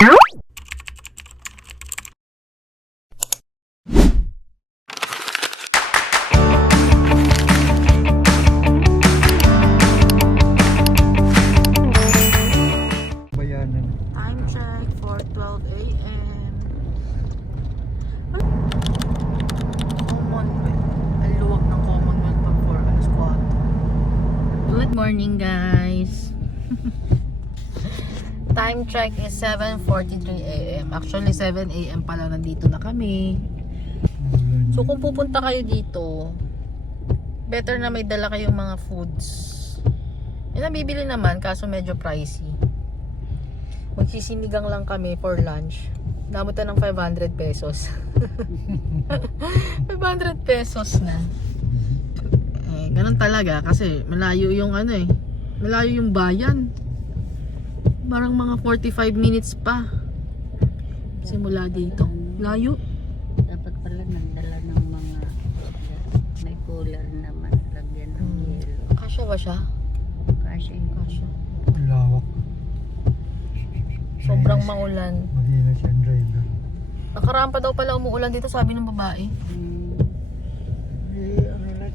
Time check for 12 a.m. Commonwealth. Ang luwag ng Commonwealth pag 4 Good morning, guys. Time check is 7:43 a.m. Actually 7 a.m. pa lang nandito na kami. So kung pupunta kayo dito, better na may dala kayong mga foods. Yan ang bibili naman, kaso medyo pricey. Magsisinigang lang kami for lunch. Nabutan ng 500 pesos. 500 pesos na. Eh, ganun talaga kasi malayo yung malayo yung bayan. Parang mga 45 minutes pa simula dito. Layo. Dapat pala nagdala ng mga may cooler naman, lagyan ng yelo. Kasya ba siya? Kasi Kasya. Lawak. Sobrang maulan. Mahina siya ang driver. Nakaraan pa daw pala umuulan dito, sabi ng babae.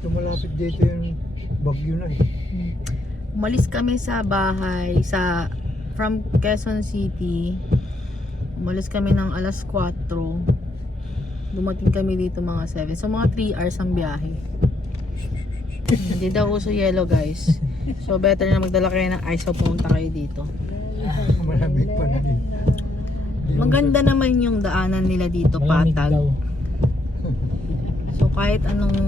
Tumalapit dito yung bagyo na eh. Umalis kami sa bahay from Quezon City. Umalis kami ng alas 4. Dumating kami dito mga 7. So mga 3 hours ang biyahe. Hindi daw uso yellow, guys. So better na magdala kayo ng ice o pumunta kayo dito. Malamig pa na din. Maganda naman yung daanan nila dito, patag. So kahit anong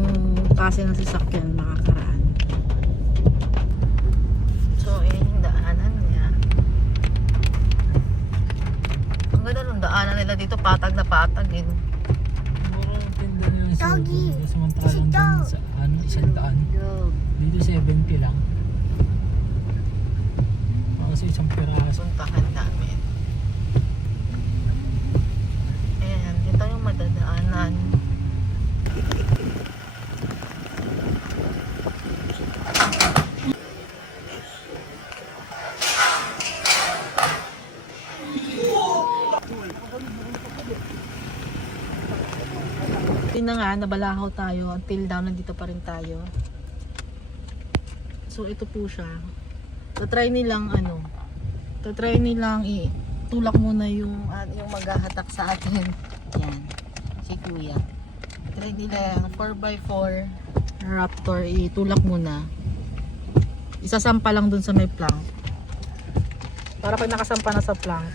klase ng sasakyan makakaraan. So yung daanan niya. Ang ganda ng daanan nila dito, patag na patag eh. Mura ang tinda nila sa Sogo. Samantalang dun sa isang daan. Dito 70 lang. Kasi isang piraso. Puntahan namin. Ayan, dito yung madadaanan. Yun na nga, nabalahaw tayo until down, nandito pa rin tayo. So ito po siya. Tatry nilang itulak muna yung maghahatak sa atin. Yan, si Kuya. Try nila yung 4x4 Raptor, itulak muna. Isasampa lang dun sa may plank. Para pag nakasampa na sa plank,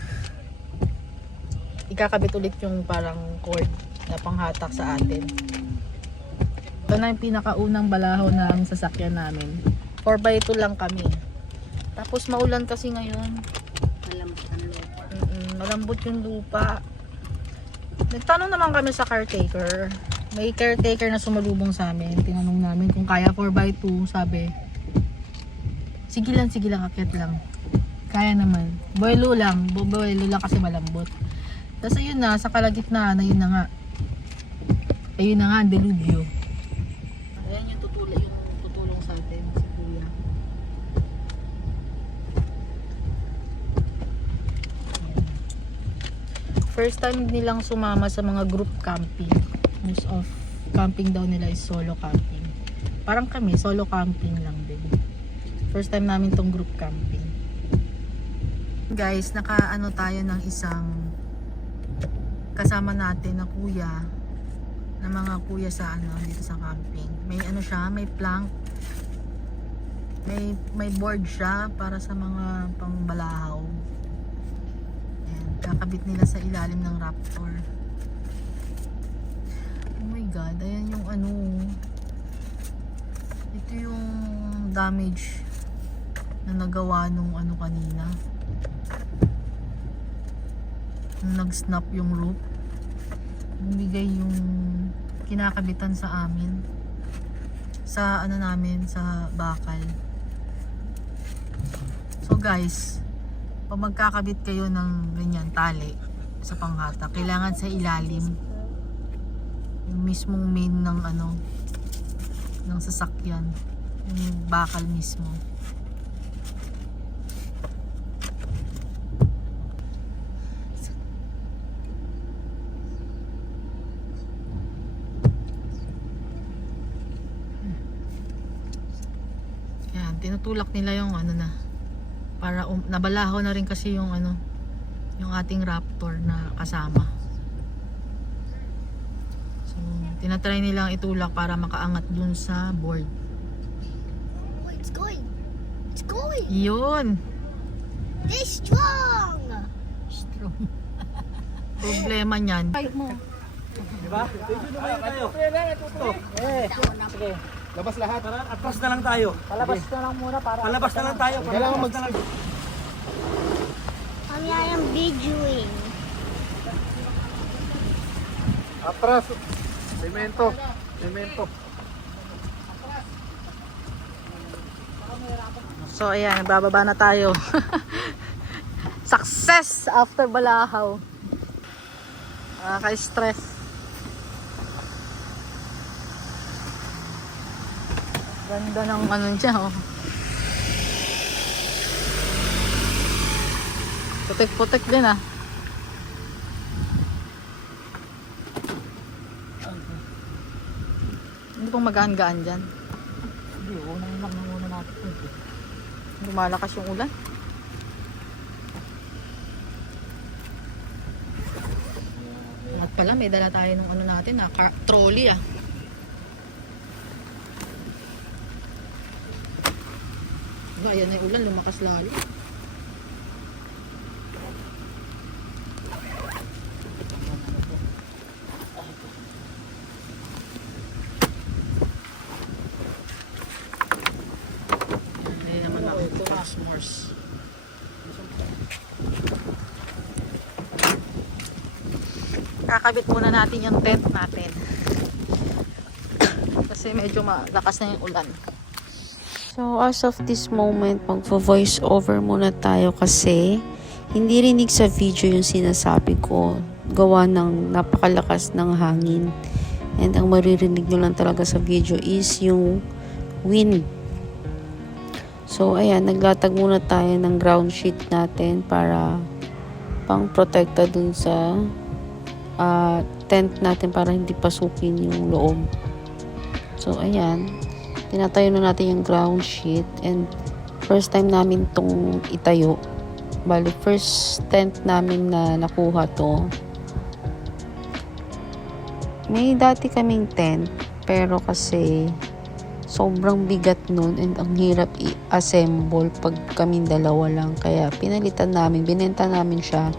ikakabit ulit yung parang cord na panghatak sa atin. Ito na yung pinakaunang balahaw ng sasakyan namin. 4x2 lang kami. Tapos maulan kasi ngayon. malambot ang lupa. Malambot yung lupa. Nagtanong naman kami sa caretaker. May caretaker na sumalubong sa amin. Tinanong namin kung kaya 4x2. Sabi, sige lang, akyat lang. Kaya naman. Buwelo lang kasi malambot. Tapos ayun na, sa kalagitnaan, ayun na nga, ang delubyo. Ayan yung tutulong sa atin, si Kuya. First time nilang sumama sa mga group camping. Most of camping daw nila is solo camping. Parang kami, solo camping lang din. First time namin tong group camping. Guys, nakaano tayo ng isang kasama natin na kuya, na mga kuya sa dito sa camping. May siya, may plank. May board siya para sa mga pangbalahaw. Kakabit nila sa ilalim ng Raptor. Oh my god, ayan yung ito yung damage na nagawa nung kanina, nung nag-snap yung rope. Bumigay yung kinakabitan sa amin sa namin sa bakal. So guys, pag magkakabit kayo ng ganyan tali sa panghata, kailangan sa ilalim, yung mismong main ng ng sasakyan, yung bakal mismo. tinutulak nila yung ano na. Para nabalaho na rin kasi yung ano, yung ating Raptor na kasama. So, tinatry nilang itulak para makaangat dun sa board. Oh, it's going. It's going. Yun! They're strong. Strong. Problema niyan. Labas lahat. Atras na lang tayo. Palabas na lang muna para Palabas na lang tayo. Kailangan mag Kami ay ang videoing. atras. Semento. Semento. So ayan, bababa na tayo. Success after balahaw. Nakaka-stress. Ganda ng ano niya, oh. Putik-putik din, ah. Hindi pong magaan-gaan dyan. Hindi, unang lang na muna natin. Lumalakas yung ulan. At pala, may dala tayo ng ano natin, trolley, ah. Ayan na yung ulan, lumakas lalo. Ayan naman ako, s'mores. Kakabit muna natin yung tent natin. Kasi medyo malakas na yung ulan. So, as of this moment, magvo-voice over muna tayo kasi hindi rinig sa video yung sinasabi ko. Gawa ng napakalakas ng hangin. And ang maririnig nyo lang talaga sa video is yung wind. So, ayan, naglatag muna tayo ng ground sheet natin para pang-protekta dun sa tent natin para hindi pasukin yung loob. So, ayan. Tinatayo na natin yung ground sheet and first time namin tong itayo. Bali, first tent namin na nakuha to. May dati kaming tent pero kasi sobrang bigat nun and ang hirap i-assemble pag kaming dalawa lang. Kaya pinalitan namin, binenta namin siya.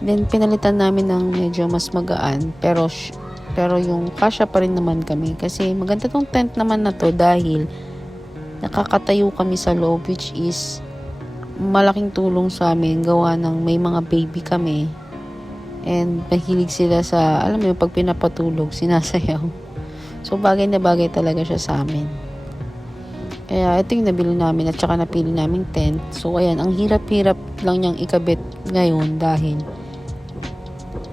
Then pinalitan namin ng medyo mas magaan pero yung kasya pa rin naman kami kasi maganda tong tent naman na to dahil nakakatayo kami sa loob, which is malaking tulong sa amin gawa ng may mga baby kami and mahilig sila sa, alam mo yung pag pinapatulog sinasayaw, so bagay na bagay talaga siya sa amin. Kaya ito yung nabili namin at saka napili naming tent. So ayan, ang hirap-hirap lang niyang ikabit ngayon dahil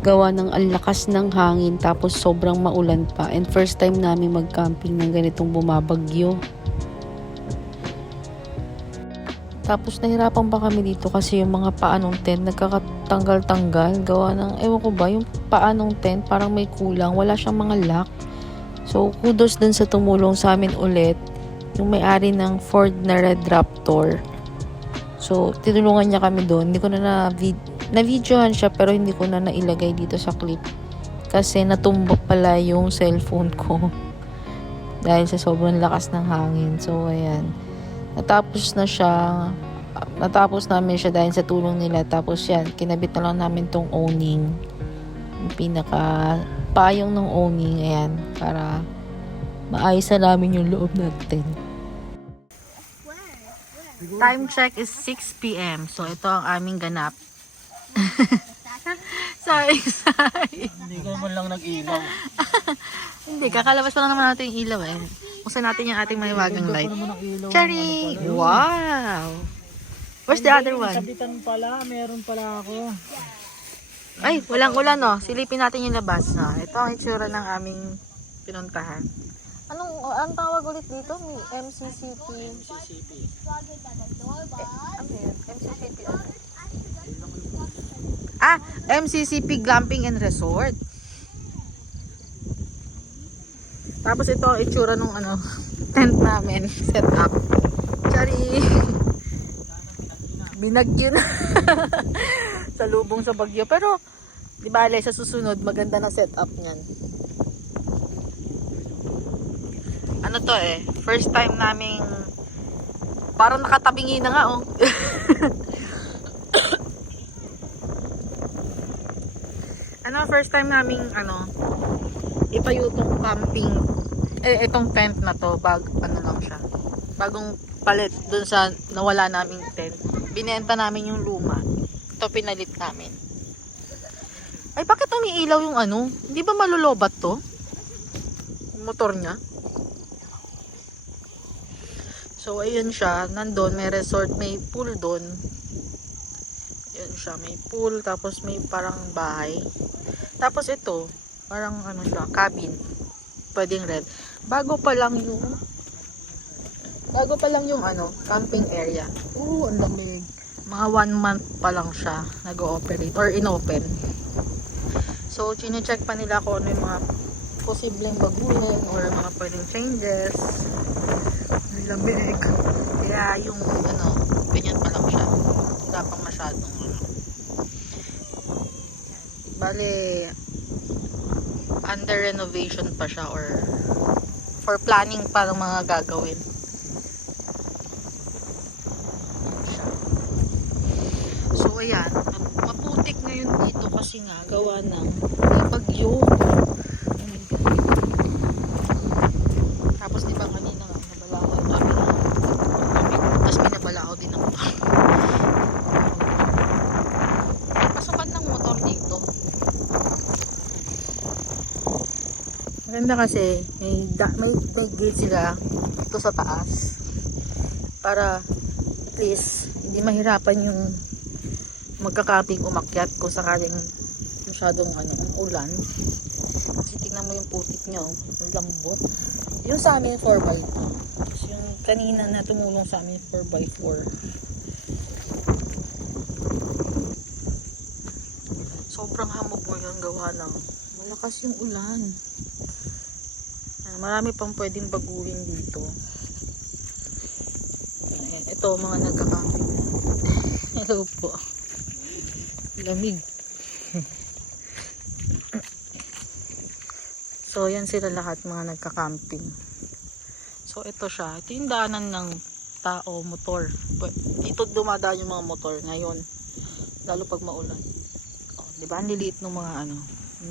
gawa ng ang lakas ng hangin tapos sobrang maulan pa and first time namin mag-camping ng ganitong bumabagyo. Tapos nahirapan pa kami dito kasi yung mga paanong tent nagkakatanggal-tanggal gawa ng, ewan ko ba, yung paanong tent parang may kulang, wala siyang mga lock. So kudos dun sa tumulong sa amin ulit, yung may-ari ng Ford na Red Raptor. So tinulungan niya kami doon. Hindi ko na-videohan siya pero hindi ko na nailagay dito sa clip kasi natumba pala yung cellphone ko dahil sa sobrang lakas ng hangin. So ayan, natapos namin siya dahil sa tulong nila. Tapos yan, kinabit na lang namin tong awning, yung pinaka payong ng awning, ayan, para maayos na namin yung loob natin. Time check is 6 p.m. So ito ang aming ganap. So excited. Hindi ka naman lang nag-ilaw. Hindi, kakalabas pa lang naman natin yung ilaw eh. Buksan natin yung ating mahiwagang light. Cherry! Wow! Where's the other one? Sabitan pala, meron pala ako. Ay, walang ulan oh. Silipin natin yung labas. No? Ito ang itsura ng aming pinuntahan. Anong tawag ulit dito? MCCP. Ano yun? MCCP ano? MCCP Glamping and Resort. Tapos ito ang itsura nung tent namin, set up. Sorry. Binagyo na. Sa lubong sa bagyo. Pero, di bale, sa susunod, maganda na setup niyan. Ano to first time naming parang nakatabingi na nga first time naming ipayutong camping itong tent na to lang siya bagong palit dun sa nawala naming tent. Binenta namin yung luma, ito pinalit namin. Ay, bakit umiilaw yung hindi ba malulobat to yung motor niya? So, ayun siya. Nandun, may resort, may pool doon. Ayun siya, may pool. Tapos, may parang bahay. Tapos, ito, parang siya, cabin. Pwedeng rent. Bago pa lang yung camping area. Ang lamig. Mga 1 month pa lang siya nag-ooperate or inopen. So, chine-check pa nila kung ano yung mga posibleng baguhin or mga pwedeng changes. Lamig. Kaya yung ganyan pa lang siya. Wala pang masyadong bale under renovation pa siya or for planning pa ng mga gagawin. So ayan, maputik ngayon dito kasi nga gawa ng may bagyo. Tapos di ba kanina nabalaw kami tapos binabalaw din ang motor. Pasukan ng motor dito. Maganda kasi may gate sila dito sa taas para at least hindi mahirapan yung magkakaping umakyat kung sakaling masyadong ulan. Kasi tingnan mo yung putik nyo, ang lambot. Yung sa amin 4x2. Yung kanina na tumulong sa amin 4x4. Sobrang hamog ngayon gawa ng malakas yung ulan. Marami pang pwedeng baguhin dito. Ito mga nagkakamping. Hello po. Lamig. So, yan sila lahat mga nagka-camping. So, ito siya. Ito yung daanan ng tao, motor. Dito dumadaan yung mga motor ngayon. Lalo pag maulan. Oh, diba? Ang liliit ng mga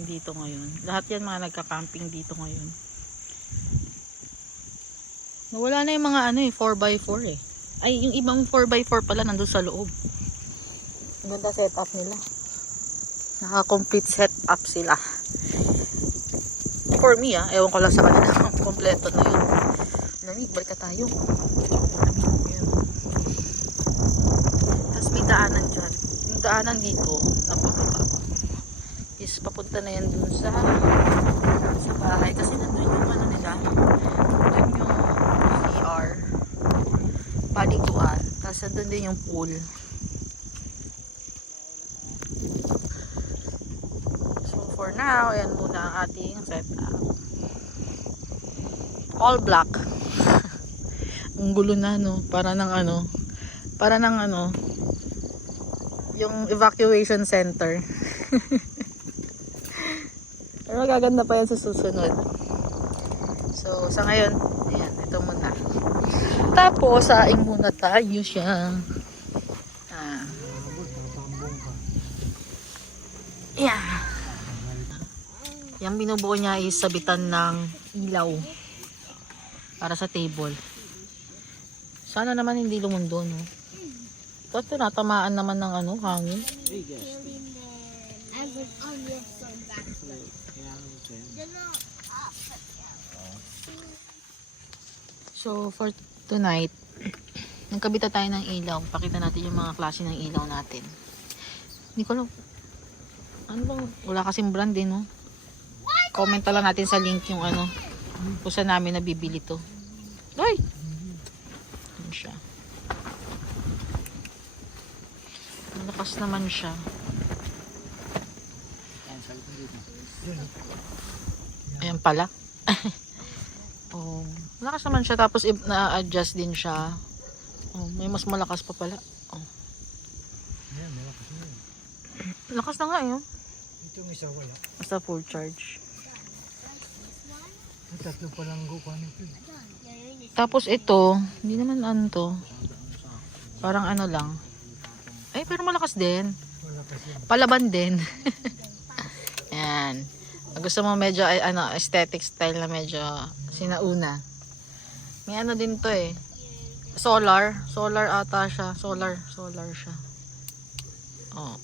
dito ngayon. Lahat yan mga nagka-camping dito ngayon. Nawala na yung mga 4x4 Ay, yung ibang 4x4 pala nandun sa loob. Ang ganda setup nila. Naka-complete setup sila. For me ewan ko lang sa kanila kompleto na yun. Lamig, balik ka tayo. Tapos may daanan dyan. Yung daanan dito napababa is papunta na yan dun sa bahay kasi nandun yung nila, nandun yung CR, paliguan, tapos nandun din yung pool. For now, ayan muna ang ating setup. All black. Ang gulo na para ng yung evacuation center. Pero magaganda pa yan sa susunod. So, sa ngayon, ayan, ito muna. Tapos, saing muna tayo siya. Yeah. Yung binubuo niya is sabitan ng ilaw para sa table. Sana naman hindi lumundo, no? Ito, tinatamaan naman ng hangin. So, for tonight, nagkabita tayo ng ilaw. Pakita natin yung mga klase ng ilaw natin. Hindi ko alam. Wala kasing brand no? Comment lang natin sa link yung kung saan namin nabibili to. Ay! Ano siya? Malakas naman siya. Ayan pala. Oh, malakas naman siya. Tapos na-adjust din siya. Oh, may mas malakas pa pala. Oh. Ayan, malakas na yun. Lakas na nga yun. Ito yung isa wala. Basta full charge. Yung tatlo palang gukuhan ito. Tapos ito, hindi naman ano to. Parang ano lang. Ay, pero malakas din. Malakas yan. Palaban din. Yan. Gusto mo medyo ano, aesthetic style na medyo sinauna. May ano din to eh. Solar ata siya. Solar siya. Oh.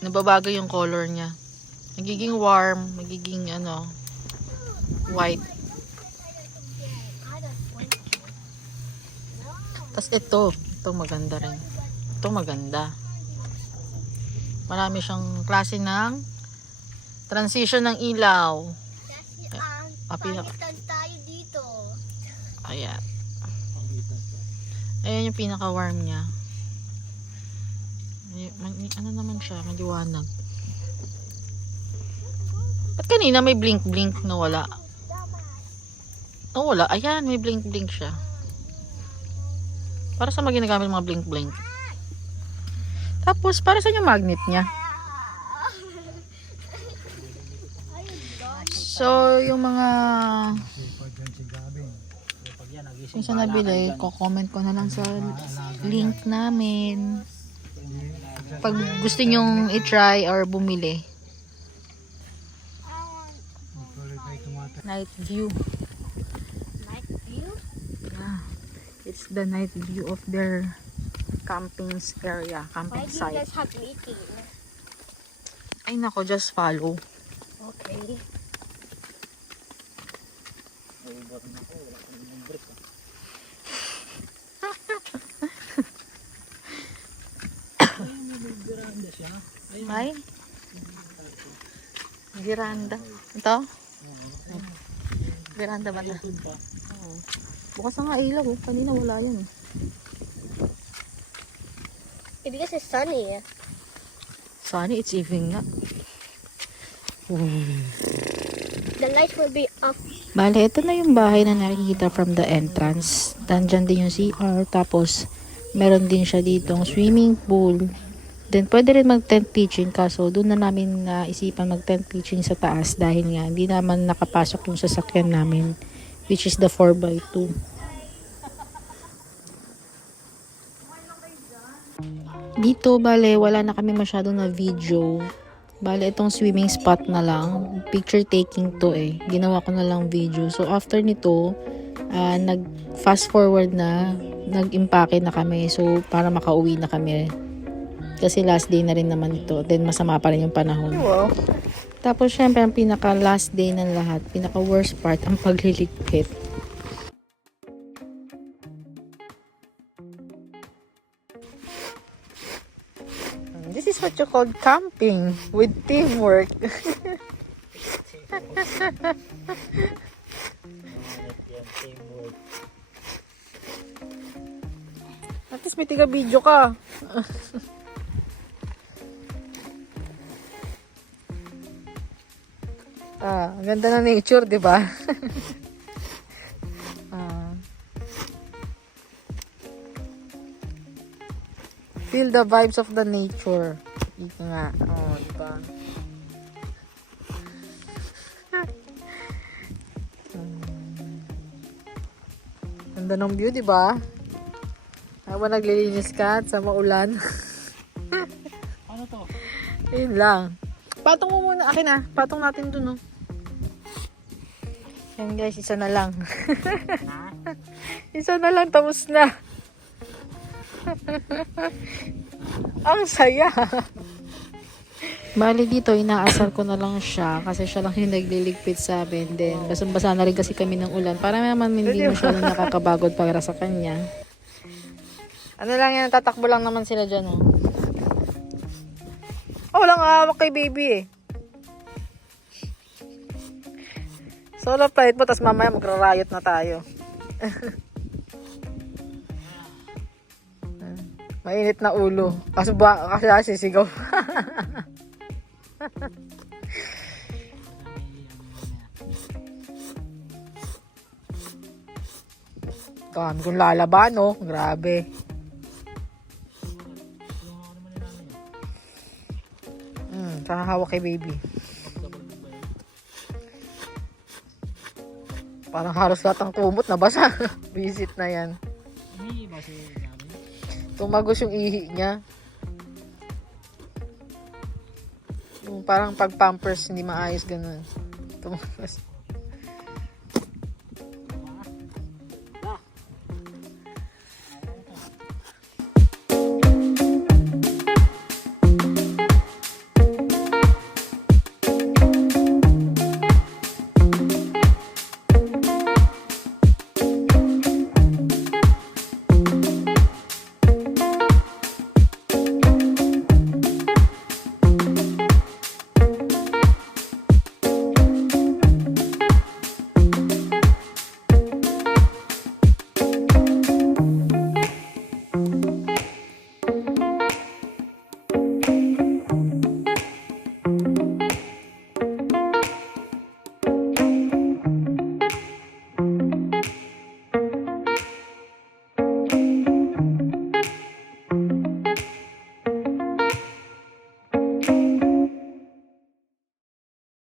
Nababago yung color niya. Nagiging warm, magiging ano, white. Tapos ito maganda rin. Ito maganda. Marami siyang klase ng transition ng ilaw. Palitan tayo dito. Ayan. Ayan yung pinaka-warm niya. Ano naman siya, maliwanag. Ba't kanina may blink-blink na wala? Oh, wala. Ayan, may blink-blink siya. Para sa maginagamit mga blink-blink. Tapos, para sa yung magnet niya. So, yung mga Sipag yan si Gabing. yung sa nabili, ko-comment ko na lang sa link namin. Pag gusto nyong i-try or bumili. Magkulit na itumatay. Night view. Night view? Yeah. It's the night view of their camping area, Why camping do you site. guys have meeting? Ay nako, just follow. Okay. May giranda. Ito? Giranda ba na? Oo. Bukas na nga ilaw. Oh. Kanina wala yan. It's because it's sunny. Sunny, it's evening na. The lights will be off. Bale, ito na yung bahay na nakikita from the entrance. Nandyan din yung CR. Tapos, meron din siya ditong swimming pool. Then, pwede rin mag-tent pitching. Kaso, doon na namin naisipan mag-tent pitching sa taas. Dahil nga, hindi naman nakapasok yung sasakyan namin. Which is the 4x2. Dito, bale, wala na kami masyado na video. Bale, itong swimming spot na lang. Picture taking to eh. Ginawa ko na lang video. So, after nito, nag-fast forward na. Nag-impake na kami. So, para makauwi na kami. Kasi last day na rin naman ito. Then, masama pa rin yung panahon. Wow. Tapos, syempre, ang pinaka-last day ng lahat, pinaka-worst part, ang pagliligpit. This is what you call camping with teamwork. At least may tiga-video ka. Ang ganda ng nature, di ba? Feel the vibes of the nature. Dito nga. Oh, di ba? Ganda ng view, di ba? Habang naglilinis ka at sa maulan. Ano to? Yun lang. Patong mo muna. Akin na. Patong natin dun, no? Yan guys, isa na lang. Isa na lang, tapos na. Ang saya. Bali dito, inaasar ko na lang siya kasi siya lang yung nagliligpit sa amin. Then, basang-basa na rin kasi kami ng ulan. Para naman hindi masyadong nakakabagod para sa kanya. Ano lang yan, tatakbo lang naman sila dyan, oh. Oh, walang hawak kay baby, eh. Solo flight mo, tas mamaya magra-riot na tayo. Mainit na ulo. Kasi sisigaw. Dami kong lalaban, oh. Grabe. Tsaka hawak kay baby. Parang halos lahat ng kumot nabasa. Visit na yan. Hindi ba si Gabby? Tumagos yung ihi niya. Yung parang pag pampers hindi maayos ganun. Tumagos.